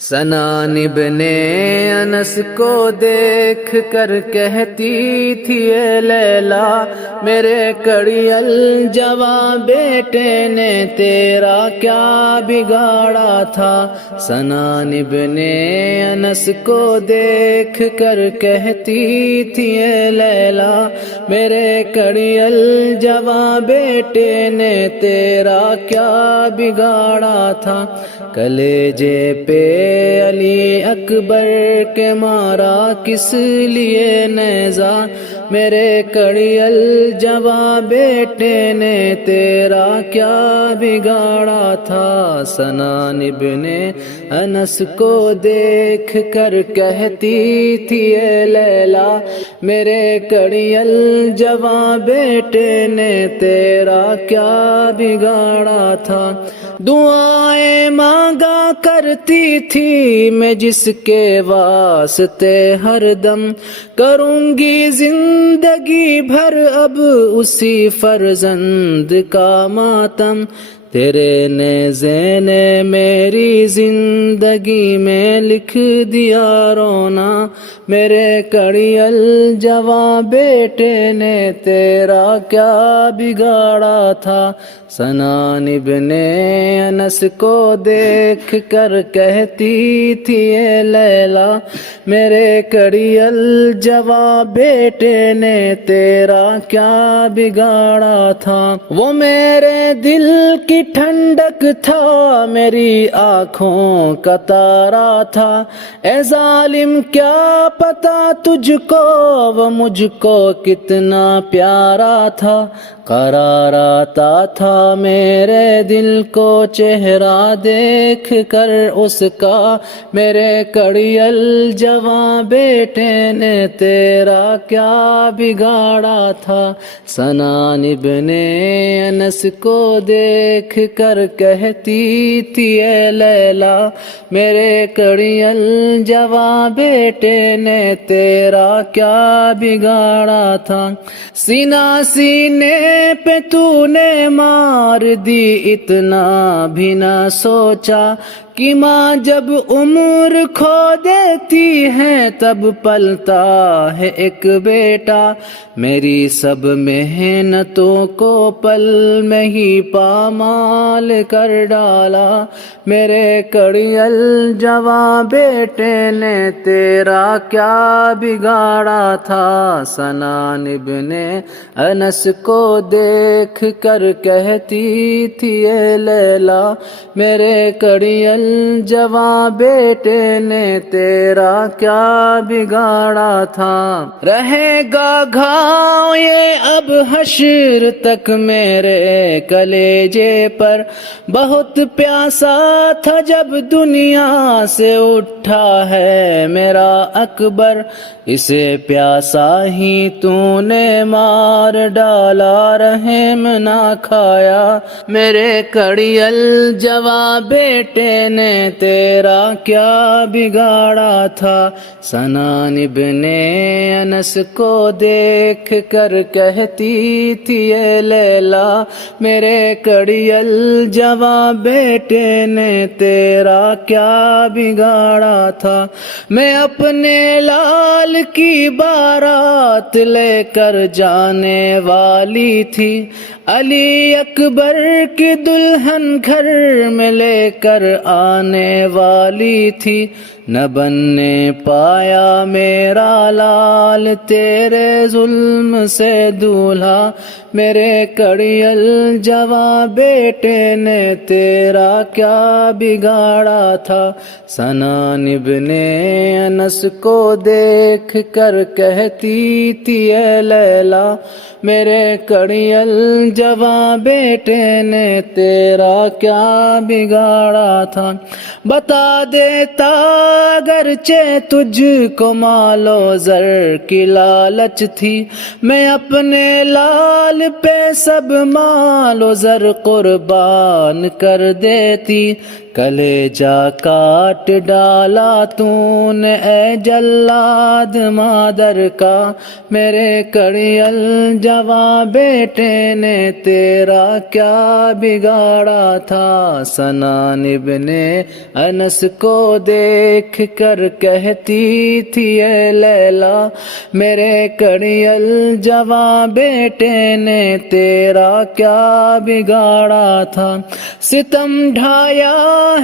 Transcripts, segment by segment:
سنان ابن انس کو دیکھ کر کہتی تھی اے لیلا میرے کڑیل جواں بیٹے نے تیرا کیا بگاڑا تھا۔ سنان ابن انس کو دیکھ کر کہتی تھی اے لیلا میرے کڑیل جواں بیٹے نے تیرا کیا بگاڑا تھا۔ کلیجے پہ علی اکبر کے مارا کس لیے نیزا میرے کڑیل جواں بیٹے نے تیرا کیا بگاڑا تھا۔ سنان ابن انس کو دیکھ کر کہتی تھی اے لیلا میرے کڑیل جواں بیٹے نے تیرا کیا بگاڑا تھا۔ دعائیں مانگا کرتی تھی میں جس کے واسطے ہر دم کروں گی زندگی بھر اب اسی فرزند کا ماتم۔ تیرے نیزے نے میری زندگی میں لکھ دیا رونا میرے کڑیل جواں بیٹے نے تیرا کیا بگاڑا تھا۔ سنان ابن انس کو دیکھ کر کہتی تھی اے لیلا میرے کڑیل جواں بیٹے نے تیرا کیا بگاڑا تھا۔ وہ میرے دل کی ٹھنڈک تھا میری آنکھوں کا تارا تھا۔ اے ظالم کیا پتا تجھ کو وہ مجھ کو کتنا پیارا تھا۔ قرار آتا تھا میرے دل کو چہرہ دیکھ کر اس کا میرے کڑیل جواں بیٹے نے تیرا کیا بگاڑا تھا۔ سنان ابن انس کو دیکھ کر کہتی تھی اے لیلا میرے کڑیل جواں بیٹے نے تیرا کیا بگاڑا تھا۔ سینہ سینے پہ تو نے مار دی اتنا بھی نہ سوچا کہ ماں جب عمر کھو دیتی ہے تب پلتا ہے ایک بیٹا۔ میری سب محنتوں کو پل میں ہی پامال کر ڈالا میرے کڑیل جواں بیٹے نے تیرا کیا بگاڑا تھا۔ سنان ابن انس کو دیکھ کر کہتی تھی اے لیلا میرے کڑیل جواں بیٹے نے تیرا کیا بگاڑا تھا۔ رہے گا گھاؤ یہ اب حشر تک میرے کلیجے پر، بہت پیاسا تھا جب دنیا سے اٹھا ہے میرا اکبر، اسے پیاسا ہی تو نے مار ڈالا رحم نہ کھایا میرے کڑیل جواں بیٹے نے تیرا کیا بگاڑا تھا۔ سنان ابن انس کو دیکھ کر کہتی تھی اے لیلا میرے کڑیل جواں بیٹے نے تیرا کیا بگاڑا تھا۔ میں اپنے لال کی بارات لے کر جانے والی تھی، علی اکبر کی دلہن گھر میں لے کر آنے والی تھی، نہ بننے پایا میرا لال تیرے ظلم سے دولہا میرے کڑیل جواں بیٹے نے تیرا کیا بگاڑا تھا۔ سنان ابن انس کو دیکھ کر کہتی تھی اے لیلا میرے کڑیل جواں بیٹے نے تیرا کیا بگاڑا تھا۔ بتا دیتا اگرچہ تجھ کو مال و زر کی لالچ تھی، میں اپنے لال پہ سب مال و زر قربان کر دیتی، کلیجا کاٹ ڈالا تو نے اے جلاد مادر کا، میرے کڑیل جواں بیٹے نے تیرا کیا بگاڑا تھا۔ سنان ابن انس کو دیکھ کر کہتی تھی اے لیلا، میرے کڑیل جواں بیٹے نے تیرا کیا بگاڑا تھا۔ ستم ڈھایا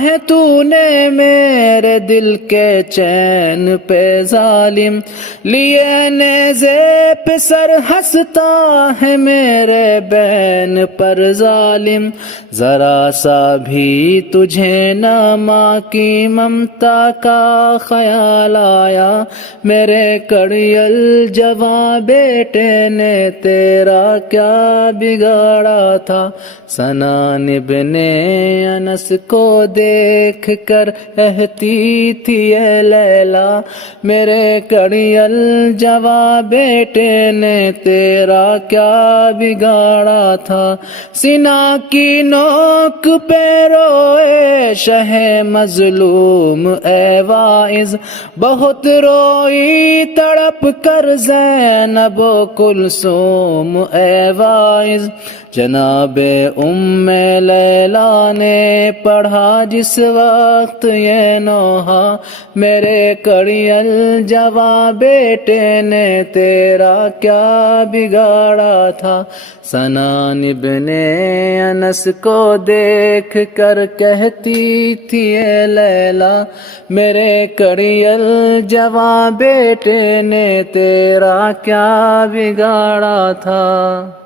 ہے تو نے میرے دل کے چین پہ ظالم، لیے نیزے پہ سر ہنستا ہے میرے بین پر ظالم۔ ذرا سا بھی تجھے نہ ماں کی ممتا کا خیال آیا، میرے کڑیل جواں بیٹے نے تیرا کیا بگاڑا تھا۔ سنان ابن انس کو دیکھ کر کہتی تھی اے لیلا، میرے کڑیل جواں بیٹے نے تیرا کیا بگاڑا تھا۔ سینا کی نوک پہ روئے شہ مظلوم اے واعظ، بہت روئی تڑپ کر زینب و کلثوم اے واعظ۔ جناب ام لیلا نے پڑھا جس وقت یہ نوحہ، میرے کڑیل جواں بیٹے نے تیرا کیا بگاڑا تھا۔ سنان ابن انس کو دیکھ کر کہتی تھی اے لیلا، میرے کڑیل جواں بیٹے نے تیرا کیا بگاڑا تھا۔